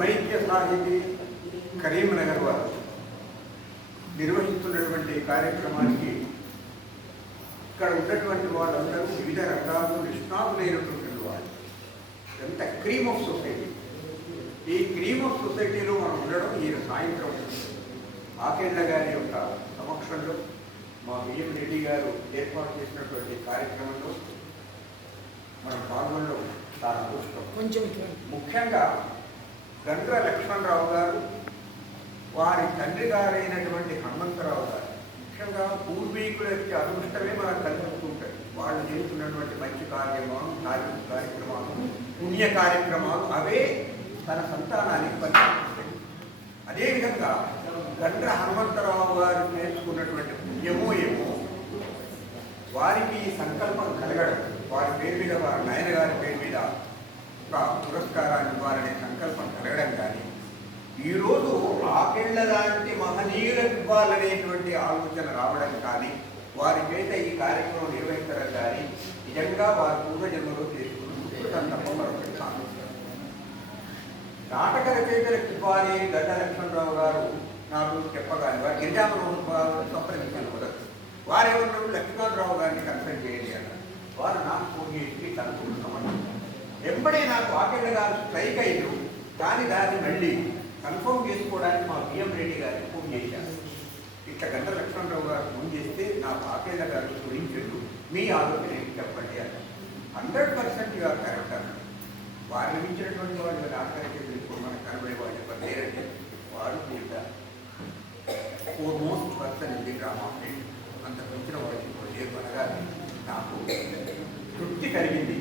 సమైక్య సాహితీ కరీంనగర్ వారు నిర్వహిస్తున్నటువంటి కార్యక్రమానికి ఇక్కడ ఉన్నటువంటి వాళ్ళందరూ వివిధ రంగాల్లో నిష్ణాతులైనటువంటి వాళ్ళు. ఎంత క్రీమ్ ఆఫ్ సొసైటీ ఈ క్రీమ్ ఆఫ్ సొసైటీలో మనం ఉండడం ఈ సాయంత్రం. ఆకేంద్ర గారి యొక్క సమక్షంలో మా బియ్యం రెడ్డి గారు ఏర్పాటు చేసినటువంటి కార్యక్రమంలో మనం పాల్గొనడం చాలా అదృష్టం. కొంచెం. ముఖ్యంగా గండ్ర లక్ష్మణరావు గారు వారి తండ్రి గారైనటువంటి హనుమంతరావు గారు. ముఖ్యంగా పూర్వీకుల యొక్క అదృష్టమే మనకు కనిపిస్తుంటాయి వాళ్ళు చేస్తున్నటువంటి మంచి కార్యక్రమాలు ధార్మిక కార్యక్రమాలు పుణ్య కార్యక్రమాలు అవే తన సంతానానికి పరిపాలిస్తాయి అదేవిధంగా గండ్ర హనుమంతరావు గారు నేర్చుకున్నటువంటి పుణ్యమో ఏమో వారికి ఈ సంకల్పం కలగడం వారి పేరు మీద వారి నాయన గారి పేరు మీద యొక్క పురస్కారాన్ని ఇవ్వాలనే సంకల్పం కలగడం కానీ ఈరోజు ఆకేళ్ళ లాంటి మహనీయులకు ఇవ్వాలనేటువంటి ఆలోచన రావడం కానీ వారి చేత ఈ కార్యక్రమం నిర్వహించడం కానీ నిజంగా వారి పూర్వజన్మలో చేసుకున్న తప్ప మరొకటి నాటక రచయితలకు ఇవ్వాలి గడ్డ లక్ష్మణరావు గారు నాకు చెప్పగానే వారు గిరిజామరోహన్ గారు సంప్రదించాను మొదటి వారెవరు లక్ష్మణరావు గారిని కన్సల్ట్ చేయండి అన్నారు. వారు నాకు ఫోన్ చేసి కనుక్కుంటున్నామని వెంబడే నాకు ఆకేళ్ళ గారు స్ట్రైక్ అయ్యారు దాని దాన్ని మళ్ళీ కన్ఫర్మ్ చేసుకోవడానికి మా బిఎం రెడ్డి గారికి ఫోన్ చేశారు. ఇట్లా గంట లక్ష్మణరావు గారు ఫోన్ చేస్తే నా ఆకేళ్ళ గారు గురించారు మీ ఆలోచన ఏంటి చెప్పండి అని. హండ్రెడ్ పర్సెంట్ గారు కరెక్ట్ అన్నారు. వారిని మించినటువంటి వాళ్ళు నాటకానికి ఇప్పుడు మనకు కనబడే వాళ్ళు ఎవరు లేరంటే వారు కూడా ఫోర్ మోస్ట్ పర్సన్ ఇది డ్రామా ఫీల్డ్ అంత మించిన వాళ్ళు ఇప్పుడు లేరు అనగా నాకు తృప్తి కలిగింది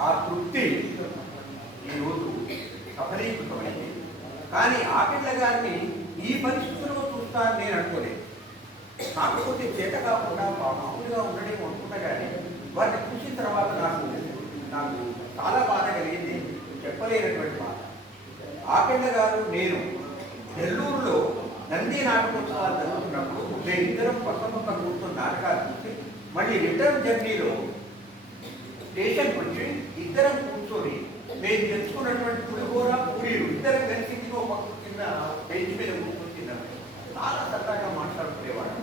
ఆ తృప్తి ఈరోజు సఫలీకృతమైంది. కానీ ఆపిల్ల గారిని ఈ పరిస్థితుల్లో చూస్తాను నేను అనుకోలేదు. కాకపోతే చేత కాకుండా మామూలుగా ఉండడం అనుకుంటా కానీ వారిని చూసిన తర్వాత నాకు నాకు చాలా బాధ కలిగింది. చెప్పలేనటువంటి బాధ. ఆకెళ్ళ గారు నేను నెల్లూరులో నంది నాటకోత్సవాలు జరుగుతున్నప్పుడు మేము ఇద్దరం పక్క పక్క కూర్చొని నాటకాలు చూసి మళ్ళీ రిటర్న్ జర్నీలో స్టేషన్కి వచ్చి ఇద్దరం కూర్చొని మేము తెచ్చుకున్నటువంటి పులిహోర పూరీలు ఇద్దరం కలిసి ఇంకో పక్క కింద బెంచ్ మీద కూర్చొని తిన్నాం. చాలా సరదాగా మాట్లాడుకునేవాళ్ళం.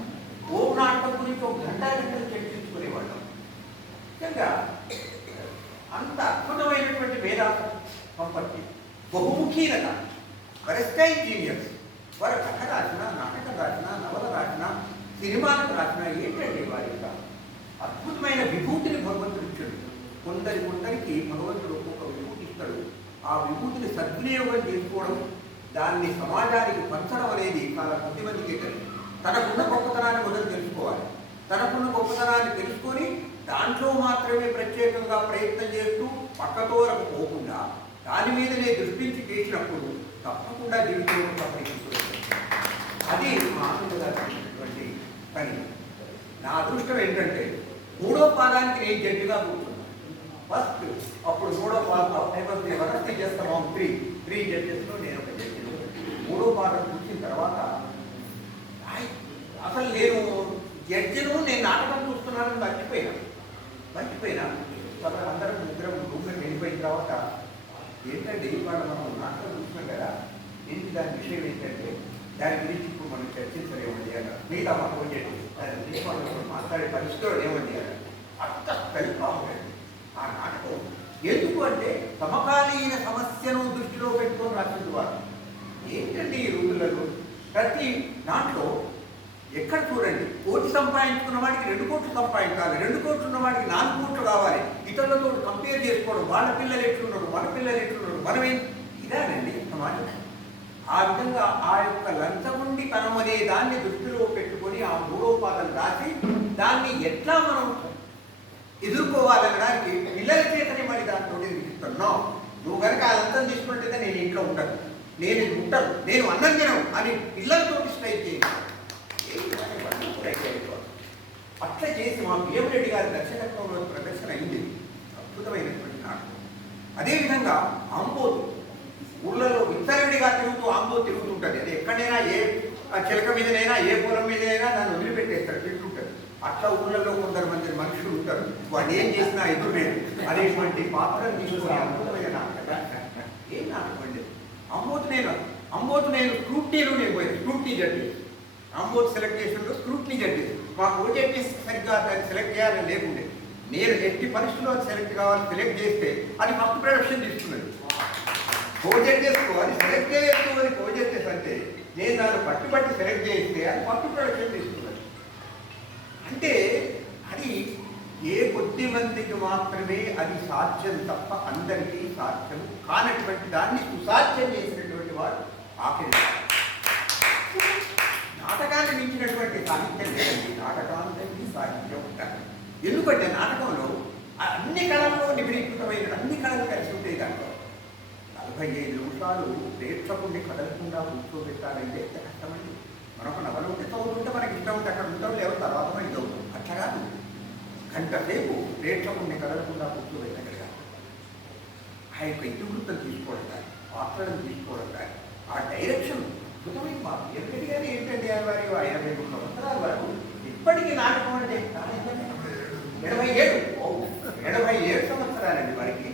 ఓ నాటకం గురించి ఒక గంట గంటలు చర్చించుకునేవాళ్ళం. నిజంగా అంత అద్భుతమైనటువంటి వేద సంపత్తి బహుముఖీనత. వరస్టైన్ జీనియస్ వారు కథ రాసిన నాటకం రాసిన నవల రాసిన సినిమాలకు రాసిన ఏంటండి వారి యొక్క అద్భుతమైన విభూతిని భగవంతుడు ఇచ్చాడు. కొందరి కొందరికి భగవంతుడు ఒక్కొక్క విభూతి ఇస్తాడు. ఆ విభూతిని సద్వినియోగం చేసుకోవడం దాన్ని సమాజానికి పంచడం అనేది చాలా కొద్ది మందికి కలిగి తనకున్న గొప్పతనాన్ని మొదలు తెలుసుకోవాలి. తనకున్న గొప్పతనాన్ని తెలుసుకొని దాంట్లో మాత్రమే ప్రత్యేకంగా ప్రయత్నం చేస్తూ పక్కతోరకు పోకుండా దాని మీదనే దృష్టించి చేసినప్పుడు తప్పకుండా జీవితంలో సఫలీకృతుంది అది మా కలిగినటువంటి పని. నా అదృష్టం ఏంటంటే మూడో పాదానికి నేను జడ్జిగా కూర్చున్నాను. ఫస్ట్ అప్పుడు మూడో పాదం వరస్తి చేస్తాం త్రీ త్రీ జడ్జెస్లో నేను ఒక జడ్జి మూడో పాట చూసిన తర్వాత అసలు నేను జడ్జిను నేను నాటకం చూస్తున్నానని మర్చిపోయినా. మర్చిపోయినా. తర్వాత అందరం ముగ్గురం రూమ్లోకి వెళ్ళిపోయిన తర్వాత ఏంటంటే ఇవాళ మనం నాటకం చూస్తున్నాం కదా ఏంటి దాని విషయం ఏంటంటే దాని గురించి ఇప్పుడు మనం చర్చించలేమండి అన్నారు. మిగతా మాకు ఫోన్ దాని గురించి మనం మాట్లాడే పరిస్థితులు ఏమండి అన్నారు. అంత సరిగ్గా ఉండేది ఎందుకు అంటే సమకాలీన సమస్యను దృష్టిలో పెట్టుకొని రాసింది వారు ఏంటండి ఈ రోజులలో ప్రతి దాంట్లో ఎక్కడ చూడండి కోటి సంపాదించుకున్న వాడికి రెండు కోట్లు సంపాదించాలి రెండు కోట్లు ఉన్న వాడికి నాలుగు కోట్లు కావాలి. ఇతరులతో కంపేర్ చేసుకోవడం వాళ్ళ పిల్లలు ఎట్లున్నారు మన పిల్లలు ఎట్లున్నారు మనమే ఇదేనండి సమాజం ఆ విధంగా ఆ యొక్క లంచముండి తనం అనే దాన్ని దృష్టిలో పెట్టుకొని ఆ మూడోపాదం రాసి దాన్ని ఎట్లా మనం ఎదుర్కోవాలనడానికి పిల్లల విధిస్తున్నాం నువ్వు కనుక ఆ లంచం తీసుకుంటే నేను ఇంట్లో ఉంటాను నేను ఉంటాను నేను అన్నం తినను అని పిల్లలతో స్ట్రైక్ చేయాలి అట్లా చేసి మా బిఎం రెడ్డి గారి దర్శకత్వంలో ప్రదర్శన అయింది. అద్భుతమైనటువంటి నాటకం. అదేవిధంగా ఆంబోతు. ఊళ్ళలో విత్తరెడ్డిగా తిరుగుతూ ఆంబో తిరుగుతుంటుంది. అది ఎక్కడైనా ఏ ఆ చిలక మీదనైనా ఏ పొలం మీదనైనా దాన్ని అట్లా ఊళ్ళలో కొందరు మంది మనుషులు ఉంటారు. వాడు ఏం చేసినా ఎదురులేదు. అనేటువంటి పాత్రను తీసుకుని అద్భుతమైన ఏం నాటకం అండి అమ్మోతు నేను అంబోతు నేను స్క్రూటీలో నేను పోయాను. స్క్రూటీ జడ్జెస్ అంబోతు సెలెక్ట్ చేసినప్పుడు స్క్రూటీ జడ్జెస్ మాకు ఓజెడ్జెస్ సరిగ్గా దాన్ని సెలెక్ట్ చేయాలని లేకుండే. నేను ఎట్టి పరిస్థితుల్లో సెలెక్ట్ కావాలి సెలెక్ట్ చేస్తే అది ఫస్ట్ ప్రొడక్షన్ తీసుకున్నది. చేసుకో అది సెలెక్ట్ చేయొచ్చు అని కోజెడ్జెస్ అంటే నేను దాన్ని పట్టుబట్టి సెలెక్ట్ చేస్తే అది ఫస్ట్ ప్రొడక్షన్ తీసుకున్నాను అంటే అది ఏ కొద్ది మందికి మాత్రమే అది సాధ్యం తప్ప అందరికీ సాధ్యం కానటువంటి దాన్ని సుసాధ్యం చేసినటువంటి వారు ఆఖరి నాటకాన్ని మించినటువంటి సాహిత్యం లేదండి. నాటకానికి సాహిత్యం ఉంటారు ఎందుకంటే నాటకంలో ఆ అన్ని కళల్లో నిబిడీకృతమైన అన్ని కళలు కలిసి ఉంటాయి దాంట్లో. నలభై ఐదు నిమిషాలు ప్రేక్షకుడిని కదలకుండా కూర్చోబెట్టాలంటే ఎంత కష్టమండి. మనకు నవల ఉంటే చదువుతుంటే మనకి ఇష్టం ఉంటే అక్కడ ఉంటాం లేవు తర్వాత మనకి చదువుతాం అట్లా కాదు. గంట సేపు ప్రేక్షకుడిని కదలకుండా కూర్చోబెట్టగలిగారు ఆ యొక్క ఇతివృత్తం తీసుకోవడం కానీ పాత్రలను తీసుకోవడం కానీ ఆ డైరెక్షన్ అద్భుతమైన పాత్ర ఎందుకంటే కానీ ఏంటంటే వారి ఇరవై మూడు సంవత్సరాల వరకు ఇప్పటికీ నాటకం అంటే ఎనభై ఏడు. ఎనభై ఏడు సంవత్సరాలండి వారికి.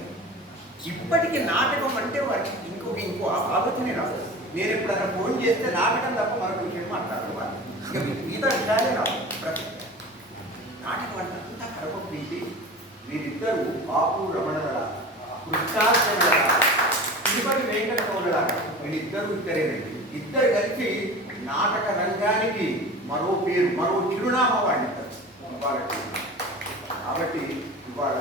ఇప్పటికీ నాటకం అంటే వారికి ఇంకొక ఇంకో ఆలోచనే రాదు నేను ఎప్పుడైనా ఫోన్ చేస్తే నాటకం తప్ప మరొక విషయం ఇక మిగతా విషయాలే రావు. నాటకం అంటే అంతా కడప ప్రీతి వీరిద్దరూ ఆపు రమణల తిరుపతి వెంకట కౌలల వీళ్ళిద్దరూ ఇద్దరేనండి ఇద్దరు కలిసి నాటక రంగానికి మరో పేరు మరో చిరునామా వాడిస్తారు వాళ్ళకి కాబట్టి ఇవాళ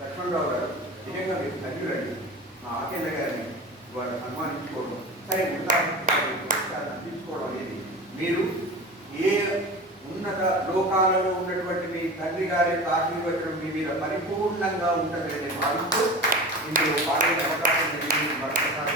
లక్ష్మణరావు గారు నిజంగా మీరు ధన్యులండి. మా ఆకేంద్ర గారిని ఇవాళ సన్మానించుకోవడం సరే తీసుకోవడం అనేది. మీరు ఏ ఉన్నత లోకాలలో ఉన్నటువంటి మీ తల్లి గారి ఆశీర్వచనం మీ మీద పరిపూర్ణంగా ఉంటుందని భావిస్తూ ఇందులో పాల్గొనే అవకాశం మరొకసారి